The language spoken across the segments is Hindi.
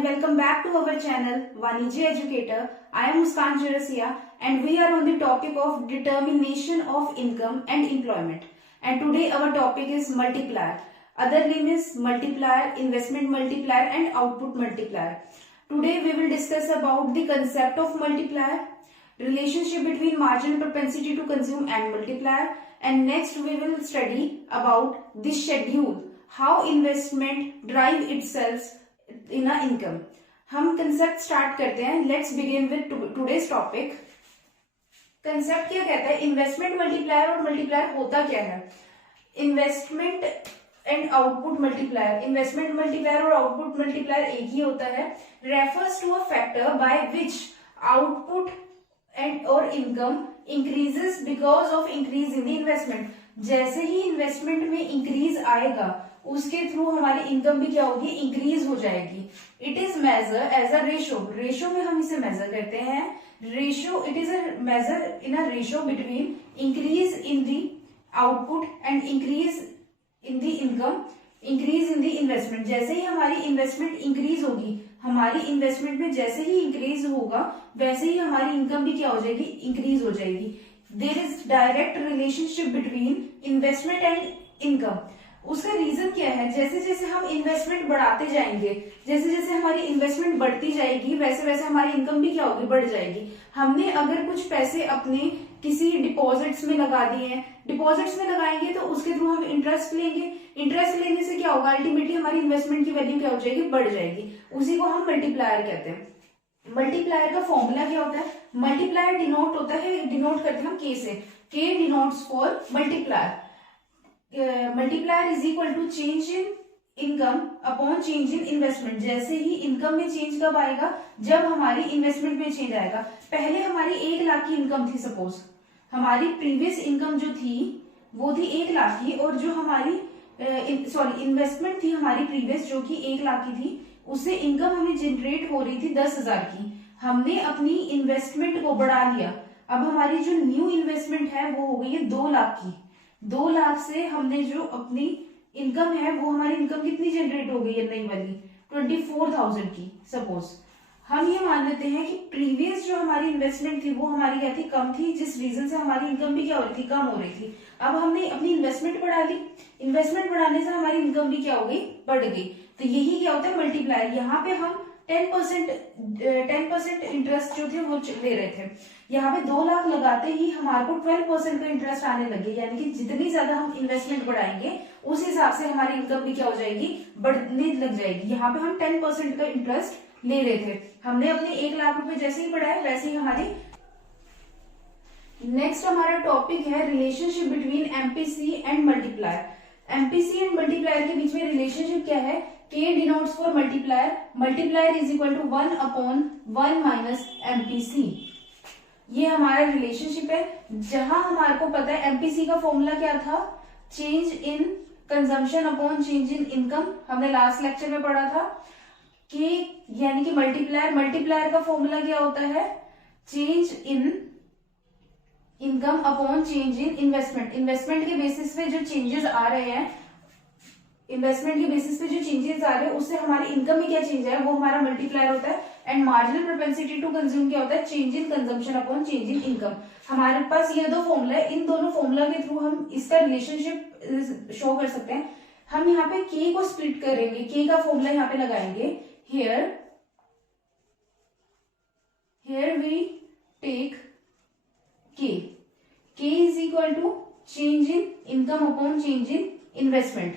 and welcome back to our channel Vaniji Educator. I am Muskan Chirasia and we are on the topic of determination of income and employment. And today our topic is multiplier. Other name is multiplier, investment multiplier and output multiplier. Today we will discuss about the concept of multiplier, relationship between marginal propensity to consume and multiplier, and next we will study about the schedule, how investment drive itself in a income. हम कंसेप्ट स्टार्ट करते हैं. Let's begin with today's topic. Concept क्या कहता है? इन्वेस्टमेंट मल्टीप्लायर और मल्टीप्लायर होता क्या है? Investment and output multiplier, investment multiplier और आउटपुट मल्टीप्लायर एक ही होता है. Refers to a factor by which output and और income increases because of increase in the investment. जैसे ही इन्वेस्टमेंट में इंक्रीज आएगा उसके थ्रू हमारी इनकम भी क्या होगी? इंक्रीज हो जाएगी. It is measure as a ratio. Ratio में हम इसे मेजर करते हैं. Ratio, it is a measure in a ratio between increase in the output and increase in the income, increase in the investment. जैसे ही हमारी इन्वेस्टमेंट इंक्रीज होगी, हमारी इन्वेस्टमेंट में जैसे ही इंक्रीज होगा वैसे ही हमारी इनकम भी क्या हो जाएगी? इंक्रीज हो जाएगी. There is direct relationship between investment and income. उसका रीजन क्या है? जैसे जैसे हम इन्वेस्टमेंट बढ़ाते जाएंगे, जैसे जैसे हमारी इन्वेस्टमेंट बढ़ती जाएगी वैसे वैसे हमारी इनकम भी क्या होगी? बढ़ जाएगी. हमने अगर कुछ पैसे अपने किसी डिपॉजिट्स में लगा दिए हैं, डिपॉजिट्स में लगाएंगे तो उसके थ्रू हम इंटरेस्ट लेंगे. इंटरेस्ट लेने से क्या होगा? अल्टीमेटली हमारी इन्वेस्टमेंट की वैल्यू क्या हो जाएगी? बढ़ जाएगी. उसी को हम मल्टीप्लायर कहते हैं. मल्टीप्लायर का फॉर्मूला क्या होता है? मल्टीप्लायर डिनोट होता है, डिनोट करते हैं हम के से. K denotes for multiplier. Multiplier is equal to change in income upon change in investment. जैसे ही इनकम में चेंज कब आएगा? जब हमारी इन्वेस्टमेंट में चेंज आएगा. पहले हमारी 1 लाख की इनकम थी, सपोज हमारी प्रीवियस इनकम जो थी वो थी 1 लाख की, और जो हमारी इन्वेस्टमेंट थी हमारी प्रीवियस जो कि 1 लाख की थी, उससे इनकम हमें जनरेट हो रही थी 10,000 की. हमने अपनी इन्वेस्टमेंट को बढ़ा लिया. अब हमारी जो न्यू इन्वेस्टमेंट है वो हो गई है 2 लाख की. 2 लाख से हमने जो अपनी इनकम है वो हमारी इनकम कितनी जनरेट हो गई है? नई वाली 24,000 की. सपोज हम ये मान लेते हैं कि प्रीवियस जो हमारी इन्वेस्टमेंट थी वो हमारी क्या थी? कम थी, जिस रीजन से हमारी इनकम भी क्या हो रही थी? कम हो रही थी. अब हमने अपनी इन्वेस्टमेंट बढ़ा ली. इन्वेस्टमेंट बढ़ाने से हमारी इनकम भी क्या हो गई? बढ़ गई. तो यही क्या होता है? मल्टीप्लायर. यहाँ पे हम 10% इंटरेस्ट जो थे वो ले रहे थे. यहाँ पे 2 लाख लगाते ही हमारे को 12% का इंटरेस्ट आने लगे. यानी कि जितनी ज्यादा हम इन्वेस्टमेंट बढ़ाएंगे उस हिसाब से हमारी इनकम भी क्या हो जाएगी? बढ़ने लग जाएगी. यहाँ पे हम 10% का इंटरेस्ट ले रहे थे. हमने अपने 1 लाख रुपए जैसे ही बढ़ाए वैसे ही हमारी. नेक्स्ट हमारा टॉपिक है relationship between MPC and multiplier. MPC and multiplier के बीच में रिलेशनशिप क्या है? K denotes for multiplier. Multiplier is equal to 1 upon 1 minus MPC. ये हमारा रिलेशनशिप है. जहां हमारे को पता है एमपीसी का फॉर्मूला क्या था? Change in consumption upon change in income. हमने लास्ट लेक्चर में पढ़ा था. K यानी कि मल्टीप्लायर, मल्टीप्लायर का फॉर्मूला क्या होता है? Change in income upon change in investment. Investment के बेसिस पे जो चेंजेस आ रहे हैं, इन्वेस्टमेंट के बेसिस पे जो चेंजेस आ रहे हैं उससे हमारी इनकम में क्या चेंज है वो हमारा मल्टीप्लायर होता है. And marginal propensity to consume क्या होता है? Change in consumption upon change in income. हमारे पास ये 2 फॉर्मूला है. इन दोनों फॉर्मूला के थ्रू हम इसका रिलेशनशिप शो कर सकते हैं. हम यहाँ पे के को स्प्लिट करेंगे. के का फॉर्मूला यहाँ पे लगाएंगे. Here we take K is equal to change in income upon change in investment.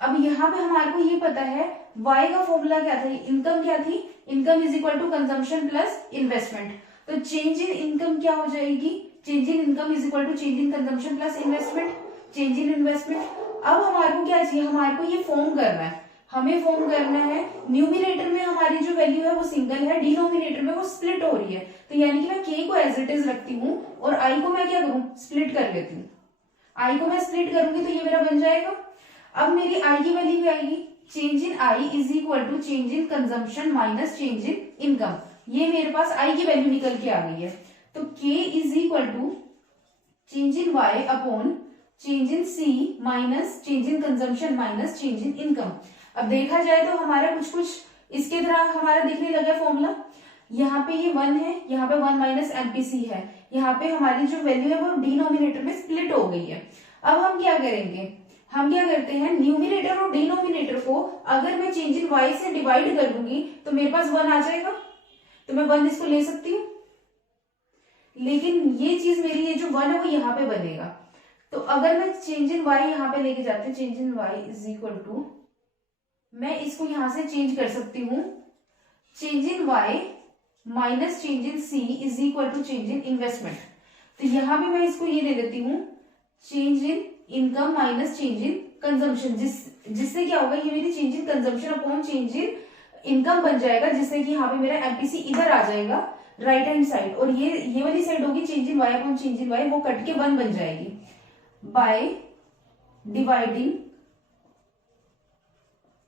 अब यहाँ पे हमारे को ये पता है y का फॉर्मूला क्या था? इनकम क्या थी? Income is equal to consumption plus investment. तो चेंज इन इनकम क्या हो जाएगी? Change in income is equal to change in consumption plus investment, change in investment. अब हमारे को क्या चाहिए? हमारे को ये फॉर्म करना है. हमें फॉर्म करना है. न्यूमिनेटर में हमारी जो वैल्यू है वो सिंगल है, डिनोमिनेटर में वो स्प्लिट हो रही है. तो यानी कि मैं के को एज इट इज रखती हूँ और आई को मैं क्या करूँ? स्प्लिट कर लेती हूँ. आई को मैं स्प्लिट करूंगी तो ये मेरा बन जाएगा. अब मेरी आई की वैल्यू क्या आएगी? Change in I is equal to change in consumption minus change in income. ये मेरे पास आई की वैल्यू निकल के आ गई है. तो K is equal to change in Y upon change in C minus change in consumption minus change in income. अब देखा जाए तो हमारा कुछ कुछ इसके तरह हमारा दिखने लगा फॉर्मूला। यहाँ पे ये 1 है, यहाँ पे 1 माइनस एमपीसी है, यहाँ पे हमारी जो वैल्यू है वो डिनोमिनेटर में स्प्लिट हो गई है। अब हम क्या करेंगे, हम क्या करते हैं, न्यूमिनेटर और डिनोमिनेटर को अगर मैं चेंज इन वाई से डिवाइड कर दूंगी तो मेरे पास 1 आ जाएगा, तो मैं 1 इसको ले सकती हूँ। लेकिन ये चीज मेरी ये जो 1 है वो यहाँ पे बनेगा। तो अगर मैं चेंज इन वाई यहाँ पे लेके जाती हूँ, change in Y is equal to, मैं इसको यहां से चेंज कर सकती हूँ, change in Y minus change in C is equal to change in investment. तो यहां भी मैं इसको ये ले लेती हूँ, change in income minus change in consumption, जिससे क्या होगा, ये मेरी change in consumption upon change in income बन जाएगा, जिससे कि यहाँ पे मेरा एमपीसी इधर आ जाएगा राइट हैंड साइड, और ये वाली साइड होगी change in Y upon change in Y, वो कट के 1 बन जाएगी by dividing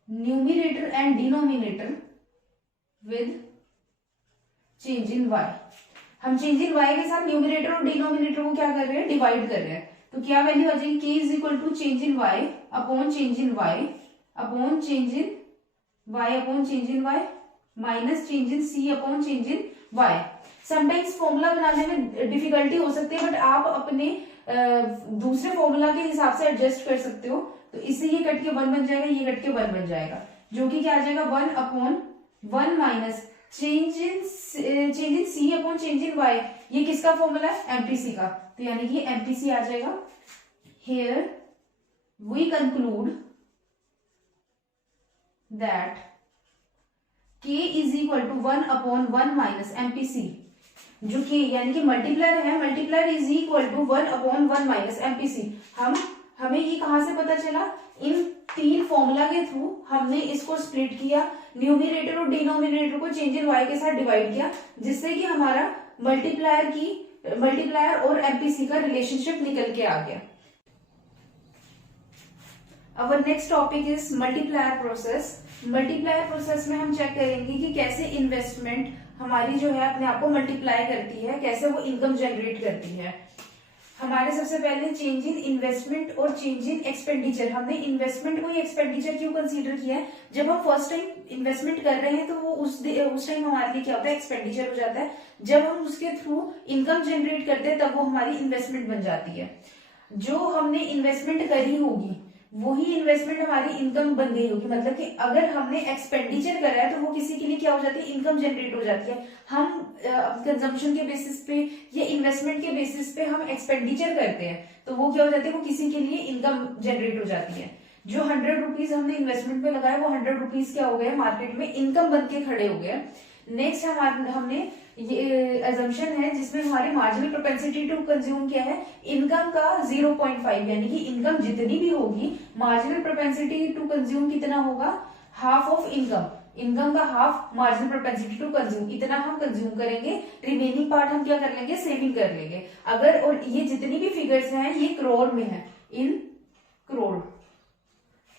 numerator and denominator with change in Y. हम चेंज इन वाई के साथ न्यूमिनेटर और डिनोमिनेटर को क्या कर रहे हैं, डिवाइड कर रहे हैं। तो क्या वैल्यू आ जाएगी, k is equal to change in Y upon change in Y upon change in Y upon change in Y minus change in C upon change in Y. Sometimes formula बनाने में डिफिकल्टी हो सकती है, बट आप अपने दूसरे फॉर्मूला के हिसाब से एडजस्ट कर सकते हो। तो इससे ये कट के 1 बन जाएगा, ये कट के 1 बन जाएगा, जो कि क्या आ जाएगा 1 upon 1 minus change in C upon change in Y. ये किसका फॉर्मूला है, एमपीसी का, तो यानी कि एमपीसी आ जाएगा। Here we conclude that k is equal to 1 upon 1 minus MPC, जो k यानी कि मल्टीप्लायर है, multiplier is equal to 1 upon 1 minus MPC. हमें ये कहां से पता चला, इन 3 फॉर्मूला के थ्रू हमने इसको स्प्लिट किया, न्यूमिनेटर और डिनोमिनेटर को चेंज इन वाई के साथ डिवाइड किया, जिससे कि हमारा मल्टीप्लायर और एमपीसी का रिलेशनशिप निकल के आ गया। Our next topic is multiplier process. Multiplier process में हम चेक करेंगे कि कैसे इन्वेस्टमेंट हमारी जो है अपने आप को मल्टीप्लाई करती है, कैसे वो इनकम जनरेट करती है। हमारे सबसे पहले चेंज इन इन्वेस्टमेंट और चेंज इन एक्सपेंडिचर। हमने इन्वेस्टमेंट को ही एक्सपेंडिचर क्यों कंसीडर किया है, जब हम फर्स्ट टाइम इन्वेस्टमेंट कर रहे हैं तो वो उस टाइम हमारे लिए क्या होता है, एक्सपेंडिचर हो जाता है। जब हम उसके थ्रू इनकम जनरेट करते हैं तब वो हमारी इन्वेस्टमेंट बन जाती है। जो हमने इन्वेस्टमेंट करी होगी वही इन्वेस्टमेंट हमारी इनकम बन गई होगी, मतलब कि अगर हमने एक्सपेंडिचर करा है तो वो किसी के लिए क्या हो जाती है, इनकम जनरेट हो जाती है। हम कंजम्पशन के बेसिस पे या इन्वेस्टमेंट के बेसिस पे हम एक्सपेंडिचर करते हैं तो वो क्या हो जाती है, वो किसी के लिए इनकम जनरेट हो जाती है। जो 100 रुपीज हमने इन्वेस्टमेंट पे लगाया वो 100 रुपीज क्या हो गए, मार्केट में इनकम बन के खड़े हो गए। नेक्स्ट हमने ये एजम्पशन है जिसमें हमारी मार्जिनल प्रोपेंसिटी टू कंज्यूम क्या है, इनकम का 0.5, यानी कि इनकम जितनी भी होगी मार्जिनल प्रोपेंसिटी टू कंज्यूम कितना होगा, हाफ ऑफ इनकम, इनकम का half marginal propensity to consume, इतना हम कंज्यूम करेंगे। रिमेनिंग पार्ट हम क्या कर लेंगे, सेविंग कर लेंगे। अगर और ये जितनी भी फिगर्स हैं ये करोड़ में है, इन करोड़,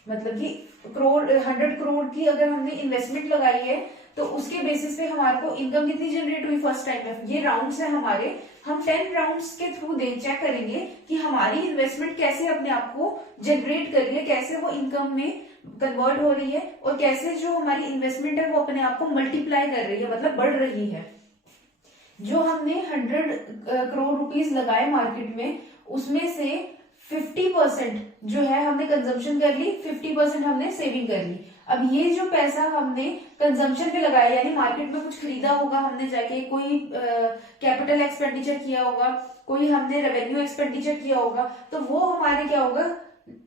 मतलब कि करोड़ 100 करोड़ की अगर हमने इन्वेस्टमेंट लगाई है तो उसके बेसिस पे हमारे को इनकम कितनी जनरेट हुई फर्स्ट टाइम में। ये राउंड्स है हमारे, हम 10 राउंड्स के थ्रू चेक करेंगे कि हमारी इन्वेस्टमेंट कैसे अपने आप को जनरेट कर रही है, कैसे वो इनकम में कन्वर्ट हो रही है और कैसे जो हमारी इन्वेस्टमेंट है वो अपने आप को मल्टीप्लाई कर रही है, मतलब बढ़ रही है। जो हमने 100 करोड़ रुपीस लगाए मार्केट में, उसमें से 50% जो है हमने कंजम्पशन कर ली, 50% हमने सेविंग कर ली। अब ये जो पैसा हमने कंजम्पशन पे लगाया, यानी मार्केट में कुछ खरीदा होगा हमने जाके, कोई कैपिटल एक्सपेंडिचर किया होगा, कोई हमने रेवेन्यू एक्सपेंडिचर किया होगा, तो वो हमारे क्या होगा,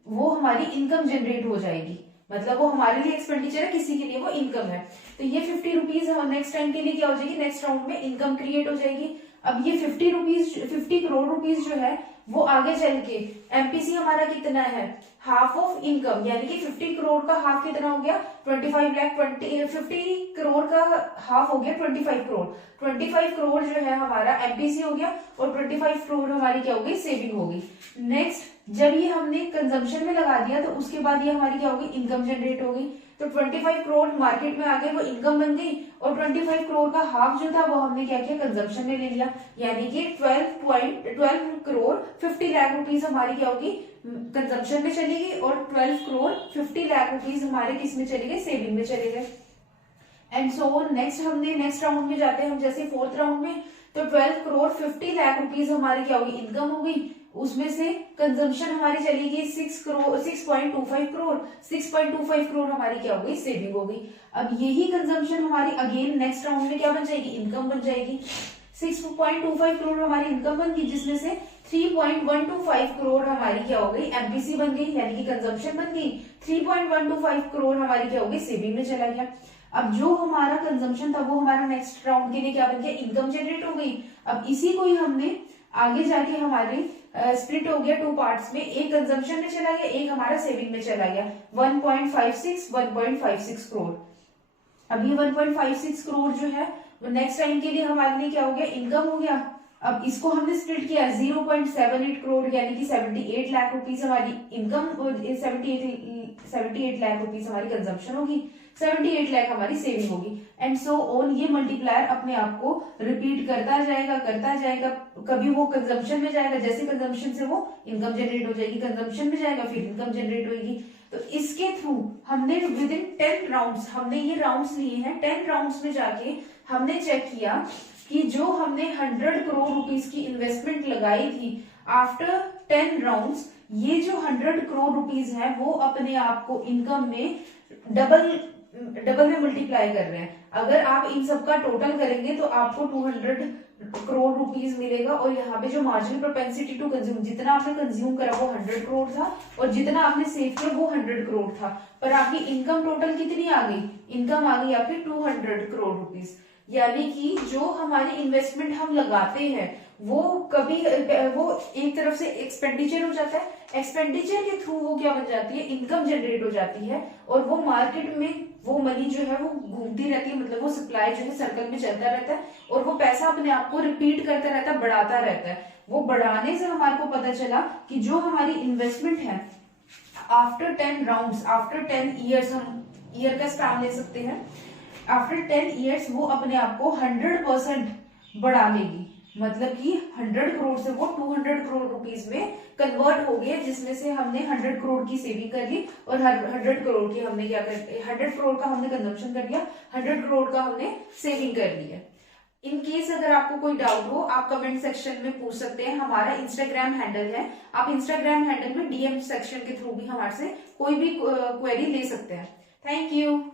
वो हमारी इनकम जनरेट हो जाएगी, मतलब वो हमारे लिए एक्सपेंडिचर है, किसी के लिए वो इनकम है। तो ये 50 रुपीज नेक्स्ट टाइम के लिए क्या हो जाएगी, नेक्स्ट राउंड में इनकम क्रिएट हो जाएगी। अब ये 50 करोड़ रुपीज जो है वो आगे चल के एमपीसी हमारा कितना है, हाफ ऑफ इनकम, यानी कि 50 करोड़ का हाफ कितना हो गया, 25 लाख, 50 करोड़ का हाफ हो गया 25 करोड़। 25 करोड़ जो है हमारा एमपीसी हो गया और 25 करोड़ हमारी क्या हो गई, सेविंग हो गई। नेक्स्ट जब ये हमने कंजम्पशन में लगा दिया तो उसके बाद ये हमारी क्या होगी, इनकम जनरेट हो गई। तो 25 करोड़ मार्केट में आ गए, वो इनकम बन गई, और 25 करोड़ का हाफ जो था वो हमने क्या किया, कंजम्पशन में ले लिया, यानी कि 12 करोड़ 50 लाख रुपीज हमारी क्या होगी, कंजम्पशन में चली गई, और 12 करोड़ 50 लाख रुपीज हमारे किस में चले गए, सेविंग में चले गए। एंड सो नेक्स्ट हमने नेक्स्ट राउंड में जाते हैं हम, जैसे फोर्थ राउंड में, तो 12 करोड़ 50 लाख रुपीज हमारी क्या होगी, इनकम होगी। उसमें से कंजम्पशन हमारी चलेगी 6.25 करोड़, 6.25 करोड़ हमारी क्या होगी, सेविंग होगी। अब यही कंजम्पशन हमारी अगेन नेक्स्ट राउंड में क्या बन जाएगी, इनकम बन जाएगी। 6.25 करोड़ हमारी इनकम बन गई, जिसमें से 3.125 करोड़ हमारी क्या हो गई, एमपीसी बन गई, यानी कि कंजम्पशन बन गई। 3.125 करोड़ हमारी क्या हो गई, सेविंग में चला गया। अब जो हमारा कंजम्पशन था वो हमारा नेक्स्ट राउंड के लिए क्या बन गया, इनकम जनरेट हो गई। अब इसी को ही हमने आगे जाके हमारे स्प्लिट हो गया 2 पार्ट्स में, एक कंजम्पशन में चला गया, एक हमारा सेविंग में चला गया। 1.56 करोड़। अब ये 1.56 करोड़ जो है वो नेक्स्ट टाइम के लिए हमारे लिए क्या हो गया, इनकम हो गया। अब इसको हमने स्प्लिट किया 0.78 करोड़, यानी कि 78 लाख रुपीस हमारी इनकम, 78 लाख रुपीस हमारी कंजम्पशन होगी, 78 लाख हमारी सेविंग होगी, एंड सो ऑन। ये मल्टीप्लायर अपने आप को रिपीट करता जाएगा। कभी वो कंजम्पशन में जाएगा, जैसे कंजम्पशन से वो इनकम जनरेट हो जाएगी, कंजम्पशन में जाएगा फिर इनकम जनरेट होगी। तो इसके थ्रू हमने विद इन 10 राउंड्स, हमने ये राउंड्स लिए हैं, 10 राउंड्स में जाके हमने चेक किया कि जो हमने 100 करोड़ रुपीस की इन्वेस्टमेंट लगाई थी, आफ्टर 10 राउंड्स ये जो 100 करोड़ रुपीस है वो अपने आप को इनकम में डबल में मल्टीप्लाई कर रहे हैं। अगर आप इन सबका टोटल करेंगे तो आपको 200 करोड़ रुपीस मिलेगा, और यहाँ पे जो मार्जिनल प्रोपेंसिटी टू कंज्यूम, जितना आपने कंज्यूम करा वो 100 करोड़ था, और जितना आपने सेव किया वो 100 करोड़ था, पर आपकी इनकम टोटल कितनी आ गई, इनकम आ गई आपकी 200 करोड़ रुपीस। यानी कि जो हमारी इन्वेस्टमेंट हम लगाते हैं वो कभी वो एक तरफ से एक्सपेंडिचर हो जाता है, एक्सपेंडिचर के थ्रू वो क्या बन जाती है, इनकम जनरेट हो जाती है, और वो मार्केट में वो मनी जो है वो घूमती रहती है, मतलब वो सप्लाई जो है सर्कल में चलता रहता है, और वो पैसा अपने आप को रिपीट करता रहता है, बढ़ाता रहता है। वो बढ़ाने से हमारे को पता चला कि जो हमारी इन्वेस्टमेंट है आफ्टर 10 राउंड्स, आफ्टर 10 ईयर्स, हम ईयर का स्पैन ले सकते हैं, आफ्टर 10 ईयर्स वो अपने आप को 100% बढ़ा लेगी। मतलब कि 100 करोड़ से वो 200 करोड़ रुपीस में कन्वर्ट हो गया, जिसमें से हमने 100 करोड़ की सेविंग कर ली, और 100 करोड़ की हमने क्या कर, 100 करोड़ का हमने कंजम्पशन कर लिया, 100 करोड़ का हमने सेविंग कर लिया। इन केस अगर आपको कोई डाउट हो आप कमेंट सेक्शन में पूछ सकते हैं। हमारा इंस्टाग्राम हैंडल है, आप इंस्टाग्राम हैंडल में डीएम सेक्शन के थ्रू भी हमारे से कोई भी क्वेरी ले सकते हैं। Thank you.